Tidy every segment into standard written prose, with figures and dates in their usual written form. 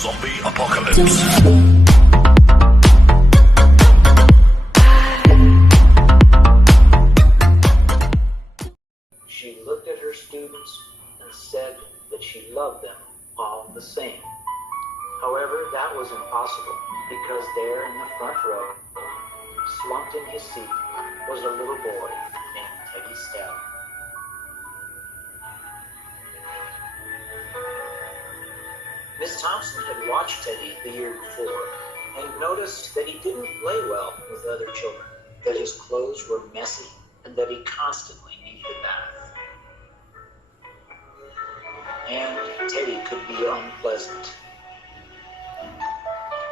Zombie Apocalypse. She looked at her students and said that she loved them all the same. However, that was impossible because there in the front row, slumped in his seat, was a little boy named Teddy Stell. Miss Thompson had watched Teddy the year before and noticed that he didn't play well with other children, that his clothes were messy, and that he constantly needed a bath. And Teddy could be unpleasant.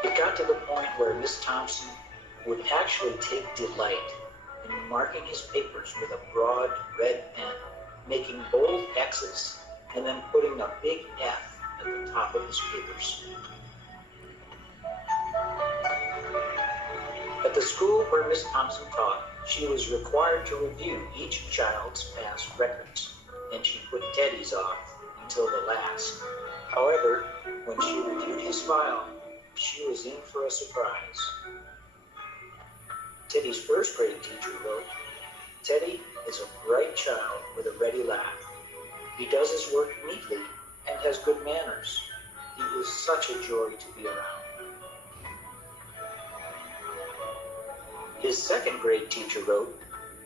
It got to the point where Miss Thompson would actually take delight in marking his papers with a broad red pen, making bold X's, and then putting a big F at the top of his papers. At the school where Miss Thompson taught, she was required to review each child's past records, and she put Teddy's off until the last. However, when she reviewed his file, she was in for a surprise. Teddy's first grade teacher wrote, "Teddy is a bright child with a ready laugh. He does his work neatly and has good manners. He is such a joy to be around." His second grade teacher wrote,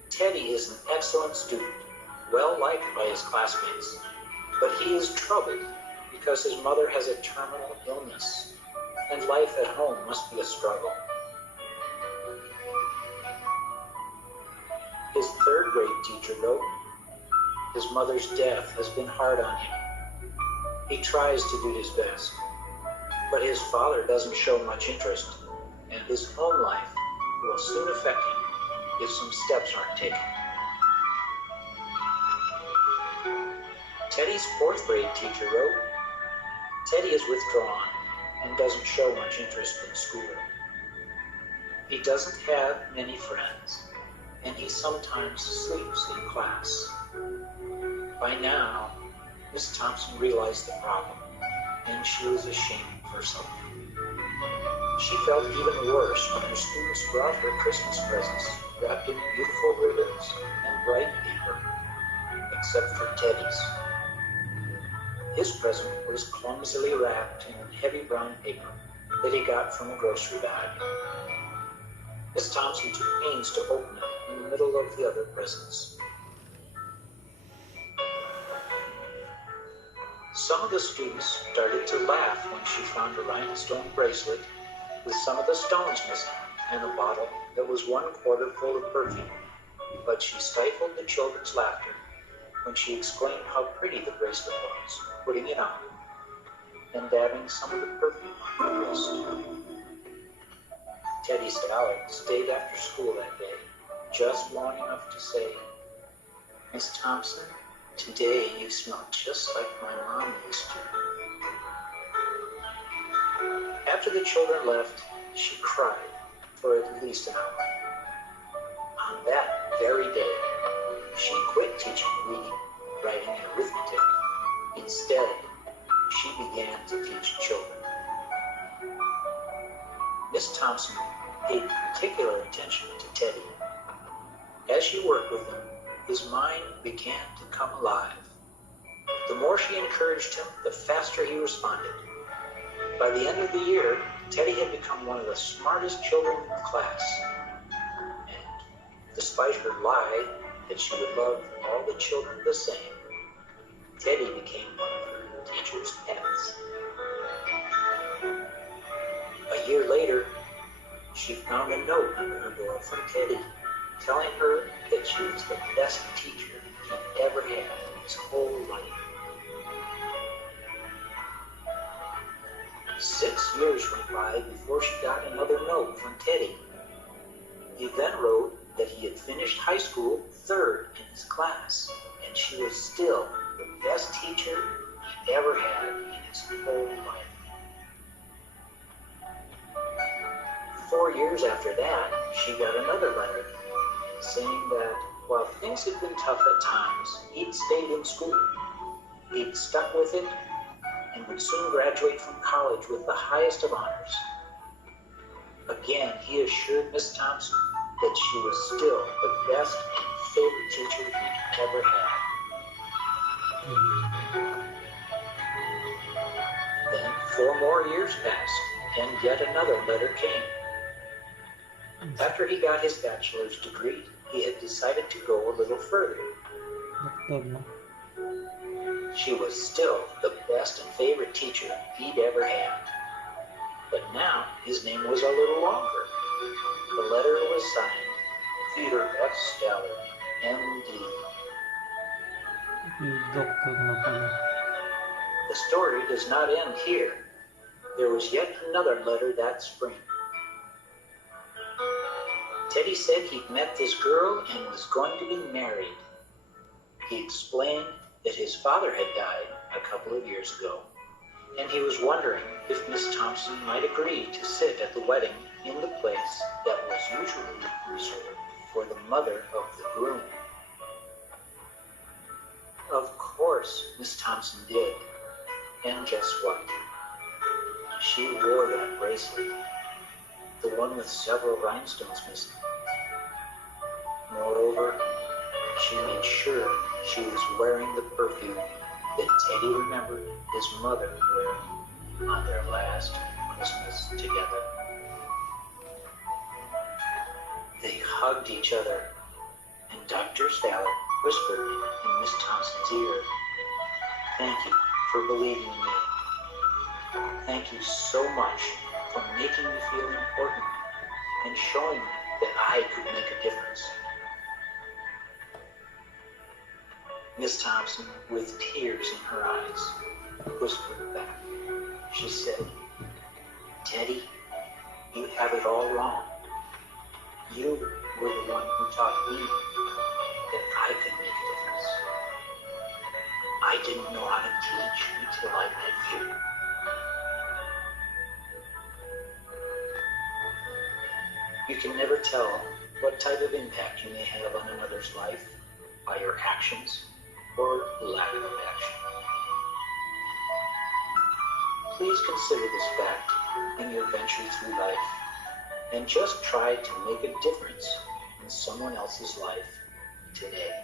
"Teddy is an excellent student, well liked by his classmates, but he is troubled because his mother has a terminal illness, and life at home must be a struggle." His third grade teacher wrote, "His mother's death has been hard on him. He tries to do his best, but his father doesn't show much interest, and his home life will soon affect him if some steps aren't taken." Teddy's fourth grade teacher wrote, "Teddy is withdrawn and doesn't show much interest in school. He doesn't have many friends, and he sometimes sleeps in class." By now, Miss Thompson realized the problem, and she was ashamed of herself. She felt even worse when her students brought her Christmas presents wrapped in beautiful ribbons and bright paper, except for Teddy's. His present was clumsily wrapped in heavy brown paper that he got from a grocery bag. Miss Thompson took pains to open it in the middle of the other presents. Some of the students started to laugh when she found a rhinestone bracelet with some of the stones missing and a bottle that was 1/4 full of perfume, but she stifled the children's laughter when she exclaimed how pretty the bracelet was, putting it on and dabbing some of the perfume on her wrist. Teddy Stallard stayed after school that day, just long enough to say, "Miss Thompson, today you smell just like my mom used to." After the children left, she cried for at least an hour. On that very day, she quit teaching reading, writing, and arithmetic. Instead, she began to teach children. Miss Thompson paid particular attention to Teddy. As she worked with him, his mind began to come alive. The more she encouraged him, the faster he responded. By the end of the year, Teddy had become one of the smartest children in the class. And despite her lie that she would love all the children the same, Teddy became one of her teacher's pets. A year later, she found a note under her door from Teddy, telling her that she was the best teacher he ever had in his whole life. 6 years went by before she got another note from Teddy. He then wrote that he had finished high school 3rd in his class, and she was still the best teacher he ever had in his whole life. 4 years after that, she got another letter saying that while things had been tough at times, he'd stayed in school. He'd stuck with it, and would soon graduate from college with the highest of honors. Again, he assured Miss Thompson that she was still the best and favorite teacher he'd ever had. Then 4 more years passed, and yet another letter came. After he got his bachelor's degree, he had decided to go a little further. She was still the best and favorite teacher he'd ever had. But now his name was a little longer. The letter was signed Peter F. Staller, M.D. The story does not end here. There was yet another letter that spring. Teddy said he'd met this girl and was going to be married. He explained that his father had died a couple of years ago, and he was wondering if Miss Thompson might agree to sit at the wedding in the place that was usually reserved for the mother of the groom. Of course, Miss Thompson did. And guess what? She wore that bracelet, the one with several rhinestones missing. Moreover, she made sure she was wearing the perfume that Teddy remembered his mother wearing on their last Christmas together. They hugged each other, and Dr. Staller whispered in Miss Thompson's ear, "Thank you for believing in me. Thank you so much for making me feel important and showing me that I could make a difference." Miss Thompson, with tears in her eyes, whispered back. She said, "Teddy, you have it all wrong. You were the one who taught me that I could make a difference. I didn't know how to teach until I met you." You can never tell what type of impact you may have on another's life by your actions or lack of action. Please consider this fact in your venture through life, and just try to make a difference in someone else's life today.